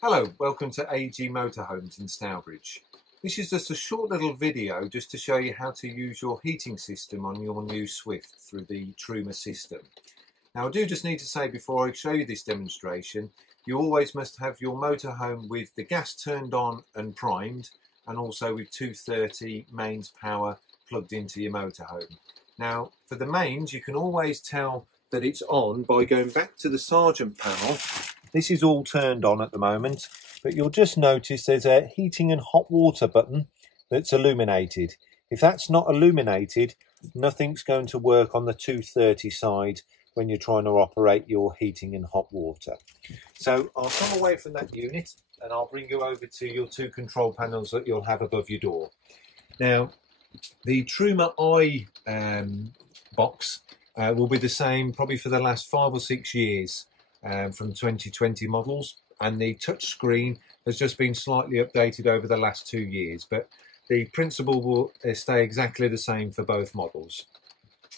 Hello, welcome to AG Motorhomes in Stourbridge. This is just a short little video just to show you how to use your heating system on your new Swift through the Truma system. Now I do just need to say before I show you this demonstration, you always must have your motorhome with the gas turned on and primed, and also with 230 mains power plugged into your motorhome. Now for the mains you can always tell that it's on by going back to the Sergeant panel. This is all turned on at the moment, but you'll just notice there's a heating and hot water button that's illuminated. If that's not illuminated, nothing's going to work on the 230 side when you're trying to operate your heating and hot water. So I'll come away from that unit and I'll bring you over to your two control panels that you'll have above your door. Now, the Truma box will be the same probably for the last 5 or 6 years. From 2020 models, and the touch screen has just been slightly updated over the last 2 years, but the principle will stay exactly the same for both models.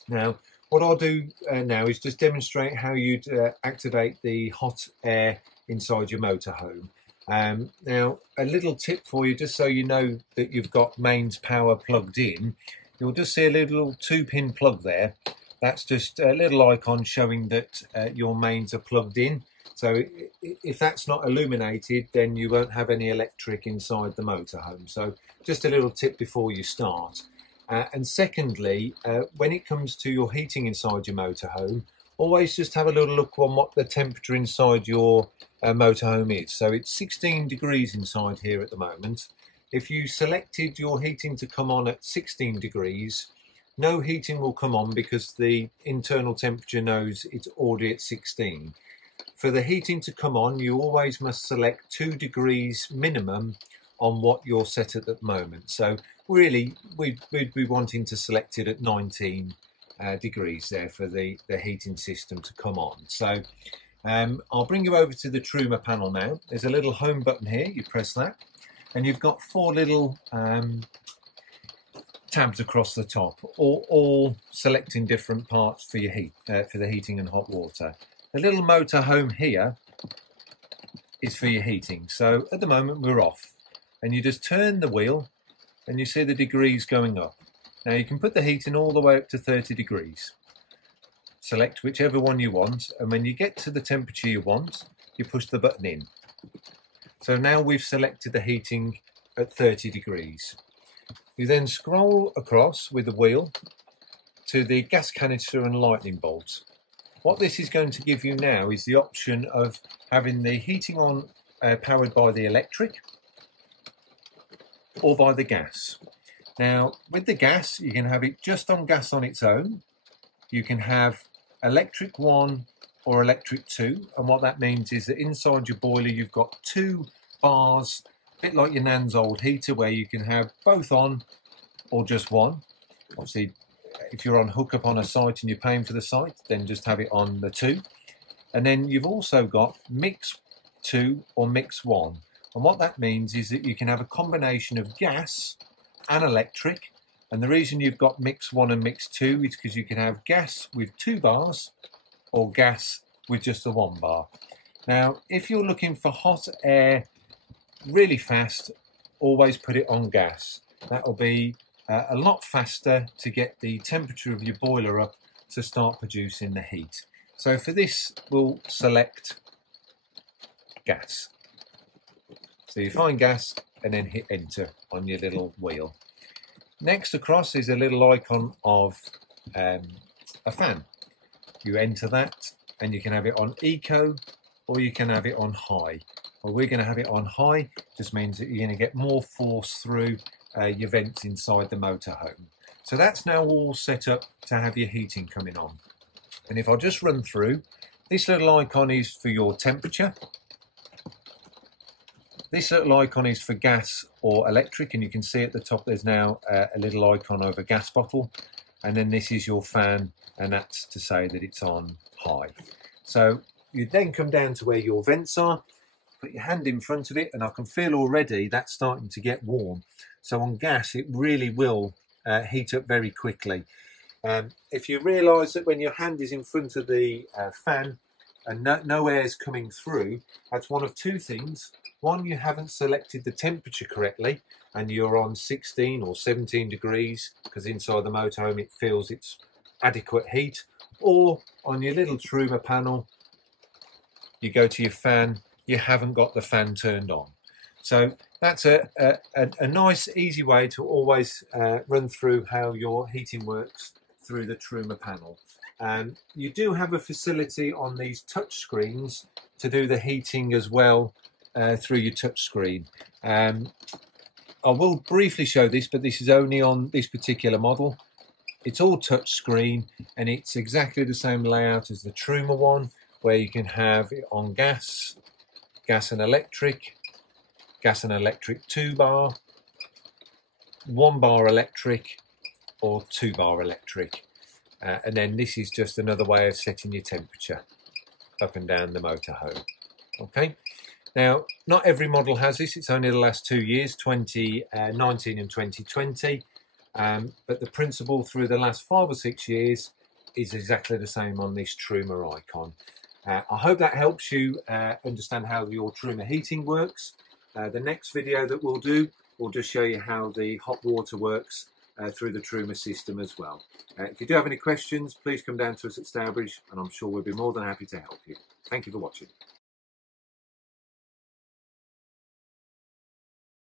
Now what I'll do now is just demonstrate how you'd activate the hot air inside your motorhome. Now a little tip for you, just so you know that you've got mains power plugged in, you'll just see a little 2-pin plug there. That's just a little icon showing that your mains are plugged in. So if that's not illuminated, then you won't have any electric inside the motorhome. So just a little tip before you start. And secondly, when it comes to your heating inside your motorhome, always just have a little look on what the temperature inside your motorhome is. So it's 16 degrees inside here at the moment. If you selected your heating to come on at 16 degrees, no heating will come on because the internal temperature knows it's already at 16. For the heating to come on, you always must select 2 degrees minimum on what you're set at the moment. So really, we'd be wanting to select it at 19 degrees there for the heating system to come on. So I'll bring you over to the Truma panel now. There's a little home button here, you press that, and you've got 4 little tabs across the top, all selecting different parts for your heat, for the heating and hot water. The little motorhome here is for your heating. So at the moment we're off, and you just turn the wheel and you see the degrees going up. Now you can put the heating all the way up to 30 degrees. Select whichever one you want, and when you get to the temperature you want, you push the button in. So now we've selected the heating at 30 degrees. You then scroll across with the wheel to the gas canister and lightning bolt. What this is going to give you now is the option of having the heating on powered by the electric or by the gas. Now with the gas, you can have it just on gas on its own. You can have electric 1 or electric 2, and what that means is that inside your boiler you've got 2 bars, a bit like your nan's old heater, where you can have both on or just one. Obviously, if you're on hookup on a site and you're paying for the site, then just have it on the 2. And then you've also got mix 2 or mix 1. And what that means is that you can have a combination of gas and electric. And the reason you've got mix 1 and mix 2 is because you can have gas with 2 bars or gas with just the 1 bar. Now, if you're looking for hot air really fast, always put it on gas. That'll be a lot faster to get the temperature of your boiler up to start producing the heat. So for this, we'll select gas. So you find gas and then hit enter on your little wheel. Next across is a little icon of a fan. You enter that and you can have it on eco or you can have it on high. Well, we're going to have it on high. Just means that you're going to get more force through your vents inside the motorhome. So that's now all set up to have your heating coming on. And if I just run through, this little icon is for your temperature. This little icon is for gas or electric, and you can see at the top there's now a little icon of a gas bottle. And then this is your fan, and that's to say that it's on high. So you then come down to where your vents are. Put your hand in front of it, and I can feel already that's starting to get warm. So on gas, it really will heat up very quickly. If you realise that when your hand is in front of the fan, and no air's coming through, that's one of two things. One, you haven't selected the temperature correctly and you're on 16 or 17 degrees because inside the motorhome it feels it's adequate heat. Or on your little Truma panel, you go to your fan, you haven't got the fan turned on. So that's a nice, easy way to always run through how your heating works through the Truma panel. You do have a facility on these touch screens to do the heating as well through your touch screen. I will briefly show this, but this is only on this particular model. It's all touch screen and it's exactly the same layout as the Truma one, where you can have it on gas, gas and electric 2 bar, 1 bar electric, or 2 bar electric. And then this is just another way of setting your temperature up and down the motorhome. Okay, now not every model has this, it's only the last 2 years, 2019 and 2020, but the principle through the last 5 or 6 years is exactly the same on this Truma icon. I hope that helps you understand how your Truma heating works. The next video that we'll do will just show you how the hot water works through the Truma system as well. If you do have any questions, please come down to us at Stourbridge and I'm sure we'll be more than happy to help you. Thank you for watching.